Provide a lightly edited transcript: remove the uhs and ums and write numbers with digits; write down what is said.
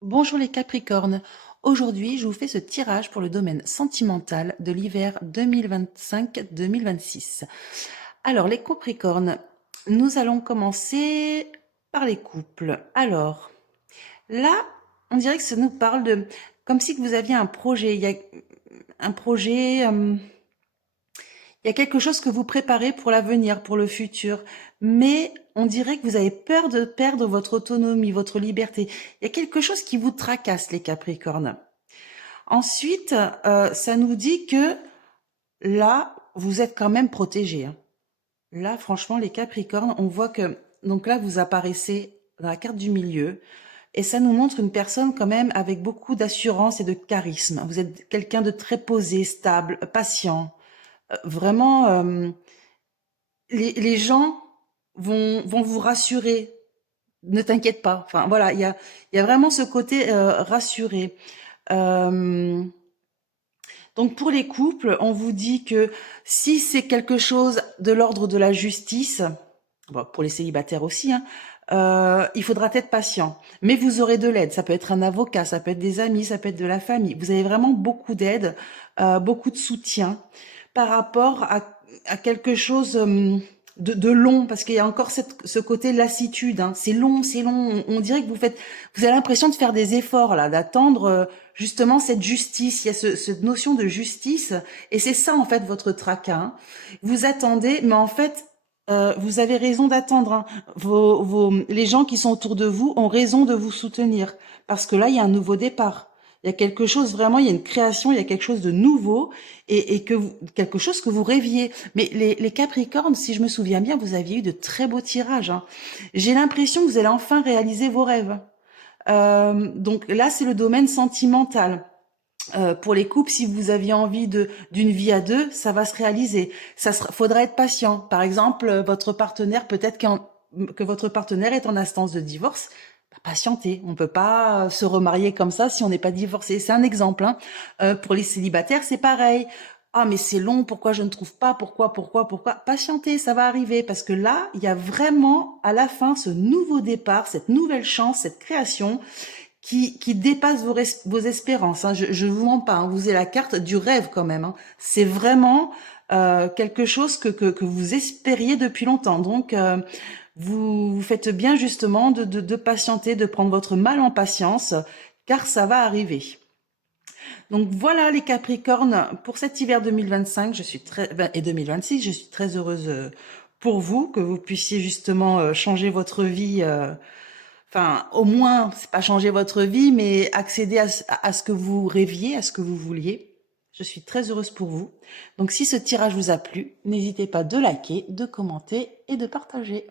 Bonjour les Capricornes, aujourd'hui je vous fais ce tirage pour le domaine sentimental de l'hiver 2025-2026. Alors les Capricornes, nous allons commencer par les couples. Alors là, on dirait que ça nous parle de comme si que vous aviez un projet, il y a un projet, il y a quelque chose que vous préparez pour l'avenir, pour le futur, mais on dirait que vous avez peur de perdre votre autonomie, votre liberté. Il y a quelque chose qui vous tracasse, les Capricornes. Ensuite, ça nous dit que là, vous êtes quand même protégés, hein. Là, franchement, les Capricornes, on voit que donc là, vous apparaissez dans la carte du milieu et ça nous montre une personne quand même avec beaucoup d'assurance et de charisme. Vous êtes quelqu'un de très posé, stable, patient. Vraiment, les gens vont vous rassurer. Ne t'inquiète pas. Enfin, voilà, il y a vraiment ce côté rassuré. Euh, Donc pour les couples, on vous dit que si c'est quelque chose de l'ordre de la justice, bon, pour les célibataires aussi, hein, il faudra être patient. Mais vous aurez de l'aide. Ça peut être un avocat, ça peut être des amis, ça peut être de la famille. Vous avez vraiment beaucoup d'aide, beaucoup de soutien par rapport à quelque chose de long, parce qu'il y a encore ce côté lassitude, hein. C'est long, c'est long. On dirait que vous avez l'impression de faire des efforts là, d'attendre justement cette justice. Il y a cette notion de justice, et c'est ça en fait votre tracas, hein. Vous attendez, mais en fait, vous avez raison d'attendre, hein. Les gens qui sont autour de vous ont raison de vous soutenir, parce que là, il y a un nouveau départ. Il y a quelque chose vraiment, il y a une création, il y a quelque chose de nouveau et quelque chose que vous rêviez. Mais les Capricornes, si je me souviens bien, vous aviez eu de très beaux tirages, hein. J'ai l'impression que vous allez enfin réaliser vos rêves. Donc là, c'est le domaine sentimental. Pour les couples, si vous aviez envie d'une vie à deux, ça va se réaliser. Faudra être patient. Par exemple, votre partenaire, peut-être que votre partenaire est en instance de divorce. Bah, patientez. On peut pas se remarier comme ça si on n'est pas divorcé. C'est un exemple, hein. Pour les célibataires, c'est pareil. Ah, mais c'est long. Pourquoi je ne trouve pas? Pourquoi? Patientez, ça va arriver parce que là, il y a vraiment à la fin ce nouveau départ, cette nouvelle chance, cette création qui dépasse vos espérances, hein. Je vous mens pas, hein. Vous avez la carte du rêve quand même, hein. C'est vraiment quelque chose que vous espériez depuis longtemps. Donc, vous faites bien justement de patienter, de prendre votre mal en patience, car ça va arriver. Donc voilà les Capricornes, pour cet hiver 2025, et 2026, je suis très heureuse pour vous, que vous puissiez justement changer votre vie. Enfin, au moins, c'est pas changer votre vie, mais accéder à ce que vous rêviez, à ce que vous vouliez. Je suis très heureuse pour vous. Donc, si ce tirage vous a plu, n'hésitez pas de liker, de commenter et de partager.